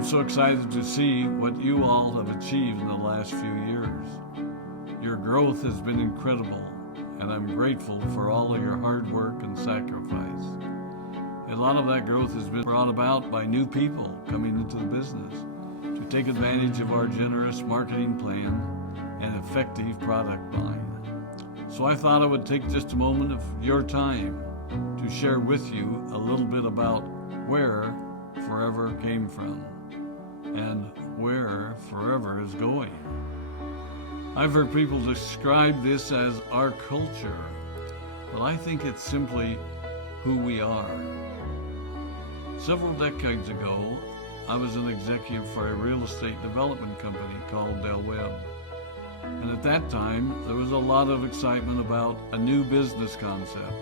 I'm so excited to see what you all have achieved in the last few years. Your growth has been incredible, and I'm grateful for all of your hard work and sacrifice. A lot of that growth has been brought about by new people coming into the business to take advantage of our generous marketing plan and effective product line. So I thought I would take just a moment of your time to share with you a little bit about where Forever came from and where Forever is going. I've heard people describe this as our culture, but I think it's simply who we are. Several decades ago, I was an executive for a real estate development company called Del Webb. And at that time, there was a lot of excitement about a new business concept.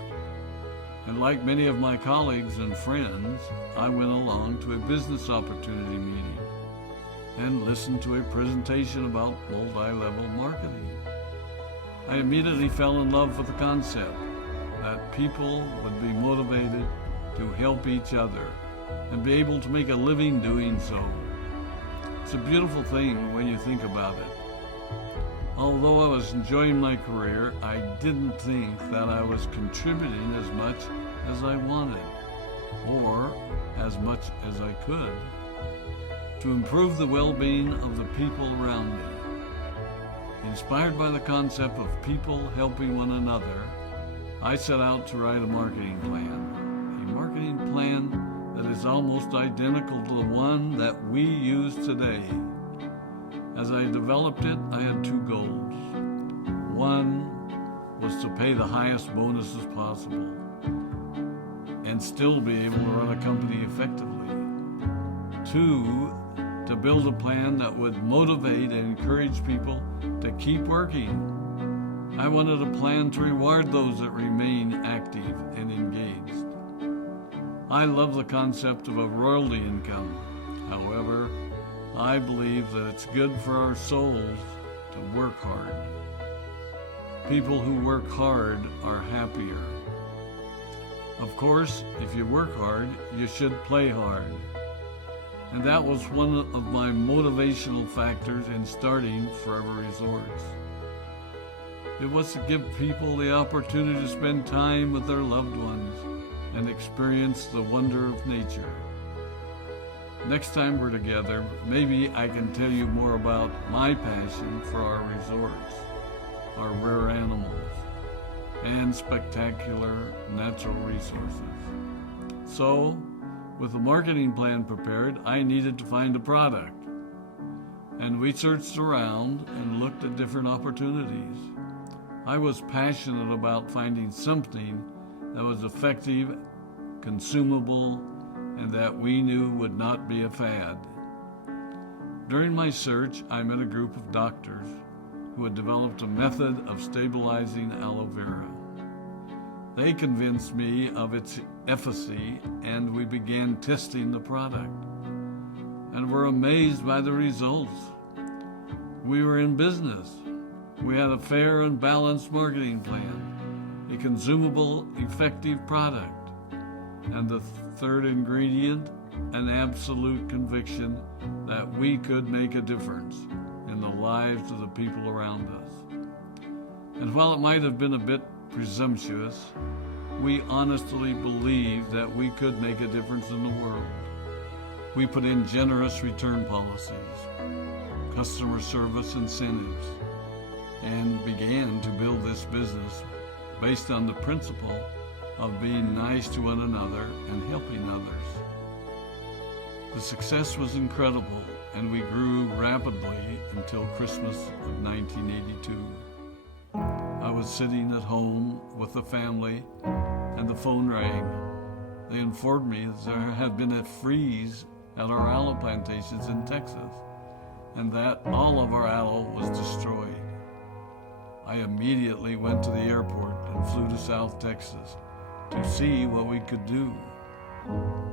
And like many of my colleagues and friends, I went along to a business opportunity meeting and listened to a presentation about multi-level marketing. I immediately fell in love with the concept that people would be motivated to help each other and be able to make a living doing so. It's a beautiful thing when you think about it. Although I was enjoying my career, I didn't think that I was contributing as much as I wanted, or as much as I could, to improve the well-being of the people around me. Inspired by the concept of people helping one another, I set out to write a marketing plan that is almost identical to the one that we use today. As I developed it, I had two goals. One was to pay the highest bonuses possible and still be able to run a company effectively. Two, to build a plan that would motivate and encourage people to keep working. I wanted a plan to reward those that remain active and engaged. I love the concept of a royalty income. However, I believe that it's good for our souls to work hard. People who work hard are happier. Of course, if you work hard, you should play hard. And that was one of my motivational factors in starting Forever Resorts. It was to give people the opportunity to spend time with their loved ones and experience the wonder of nature. Next time we're together, maybe I can tell you more about my passion for our resorts, our rare animals, and spectacular natural resources. So, with the marketing plan prepared, I needed to find a product. And we searched around and looked at different opportunities. I was passionate about finding something that was effective, consumable, and that we knew would not be a fad. During my search, I met a group of doctors who had developed a method of stabilizing aloe vera. They convinced me of its efficacy, and we began testing the product, and were amazed by the results. We were in business. We had a fair and balanced marketing plan, a consumable, effective product, and the third ingredient, an absolute conviction that we could make a difference in the lives of the people around us. And while it might have been a bit presumptuous, we honestly believed that we could make a difference in the world. We put in generous return policies, customer service incentives, and began to build this business based on the principle of being nice to one another and helping others. The success was incredible, and we grew rapidly until Christmas of 1982. I was sitting at home with the family, and the phone rang. They informed me that there had been a freeze at our aloe plantations in Texas, and that all of our aloe was destroyed. I immediately went to the airport and flew to South Texas to see what we could do.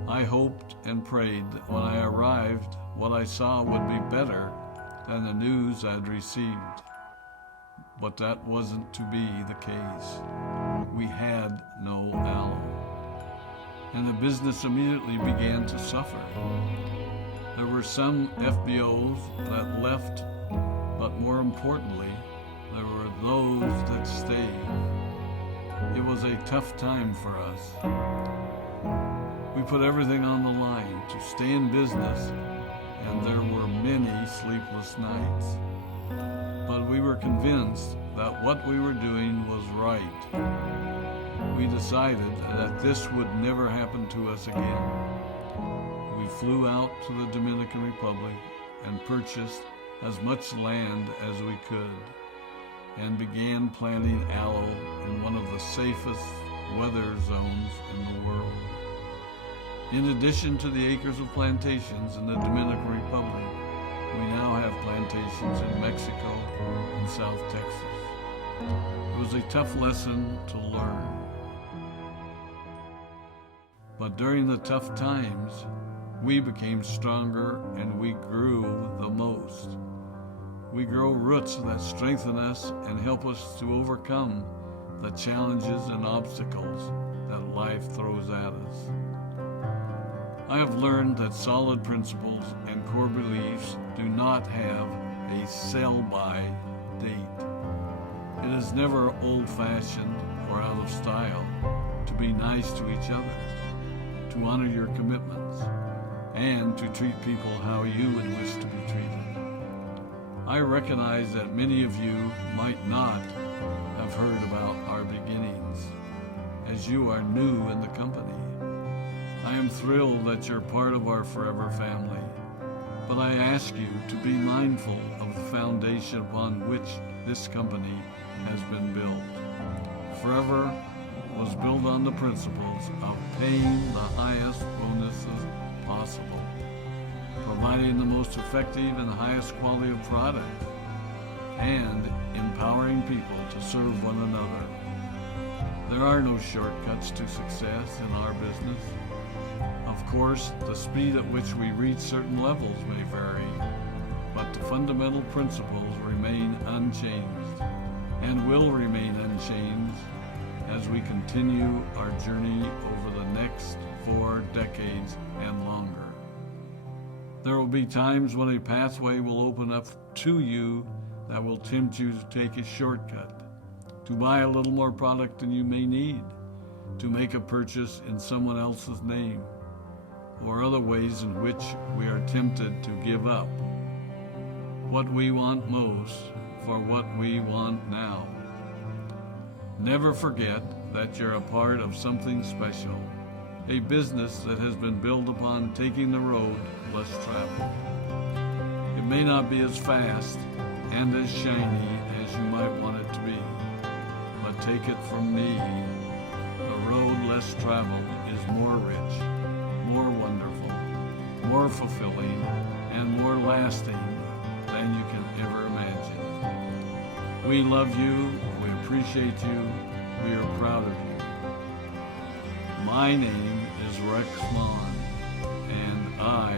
I hoped and prayed that when I arrived, what I saw would be better than the news I'd received. But that wasn't to be the case. We had no aloe, and the business immediately began to suffer. There were some FBOs that left, but more importantly, there were those that stayed. It was a tough time for us. We put everything on the line to stay in business, and there were many sleepless nights. But we were convinced that what we were doing was right. We decided that this would never happen to us again. We flew out to the Dominican Republic and purchased as much land as we could and began planting aloe in one of the safest weather zones in the world. In addition to the acres of plantations in the Dominican Republic, we now have plantations in Mexico and South Texas. It was a tough lesson to learn. But during the tough times, we became stronger and we grew the most. We grow roots that strengthen us and help us to overcome the challenges and obstacles that life throws at us. I have learned that solid principles and core beliefs do not have a sell-by date. It is never old-fashioned or out of style to be nice to each other, to honor your commitments, and to treat people how you would wish to be treated. I recognize that many of you might not have heard about our beginnings, as you are new in the company. I am thrilled that you're part of our forever family, but I ask you to be mindful of the foundation upon which this company has been built. Forever was built on the principles of paying the highest bonuses possible, providing the most effective and highest quality of product, and empowering people to serve one another. There are no shortcuts to success in our business. Of course, the speed at which we reach certain levels may vary, but the fundamental principles remain unchanged and will remain unchanged as we continue our journey over the next 4 decades and longer. There will be times when a pathway will open up to you that will tempt you to take a shortcut, to buy a little more product than you may need, to make a purchase in someone else's name, or other ways in which we are tempted to give up what we want most for what we want now. Never forget that you're a part of something special, a business that has been built upon taking the road less traveled. It may not be as fast and as shiny as you might want it to be, but take it from me, the road less traveled is more rich, more wonderful, more fulfilling, and more lasting than you can ever imagine. We love you, we appreciate you, we are proud of you. My name is Rex and I